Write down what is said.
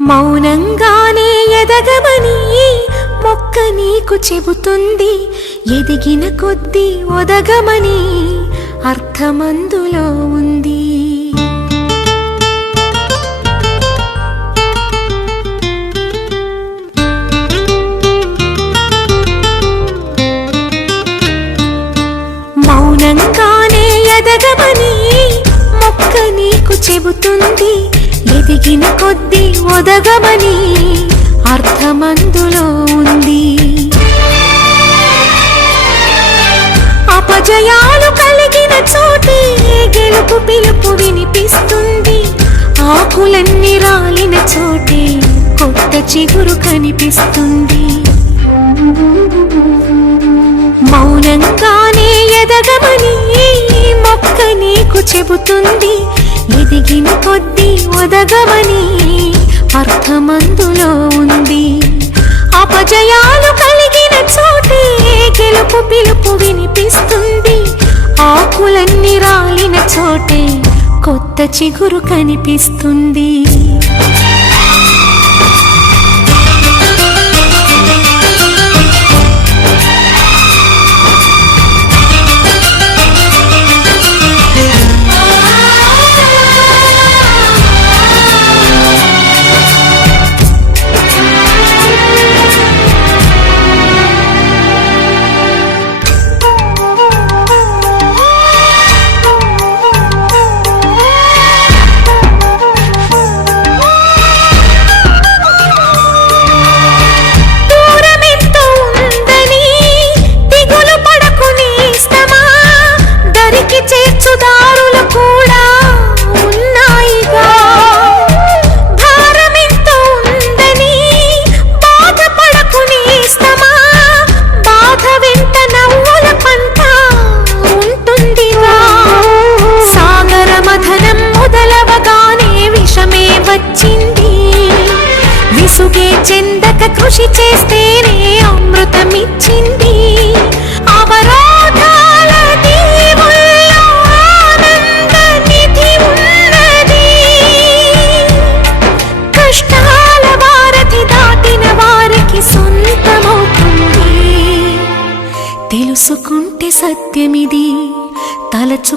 మౌనంగానే ఎదగమని మొక్క నీకు చెబుతుంది. ఎదిగిన కొద్దీ ఒదగమని అర్థమందులో ఉంది. మౌనంగానే ఎదగమని మొక్క నీకు చెబుతుంది. ఎదిగిన కొద్దీ ఒదగమని అర్థమందులో ఉంది. అపజయాలు కలిగిన చోటే గెలుపు పిలుపు వినిపిస్తుంది. ఆకులన్నీ రాలిన చోటే కొత్త చిగురు కనిపిస్తుంది. మౌనంగానే ఎదగమని మొక్క నీకు చెబుతుంది. ఎదిగిన కొద్దీ ఒదగమని అర్థమందులో ఉంది. అపజయాలు కలిగిన చోటే గెలుపు పిలుపు వినిపిస్తుంది. ఆకులన్నీ రాలిన చోటే కొత్త చిగురు కనిపిస్తుంది. చెందక కృషి చేస్తేనే అమృతమిచ్చింది. అవరోధాల దీవుల్లో ఆనంద నిధి ఉన్నది. కష్టాల వారధి దాటిన వారికి సొంతమవుతుంది. తెలుసుకుంటే సత్యమిది తలచు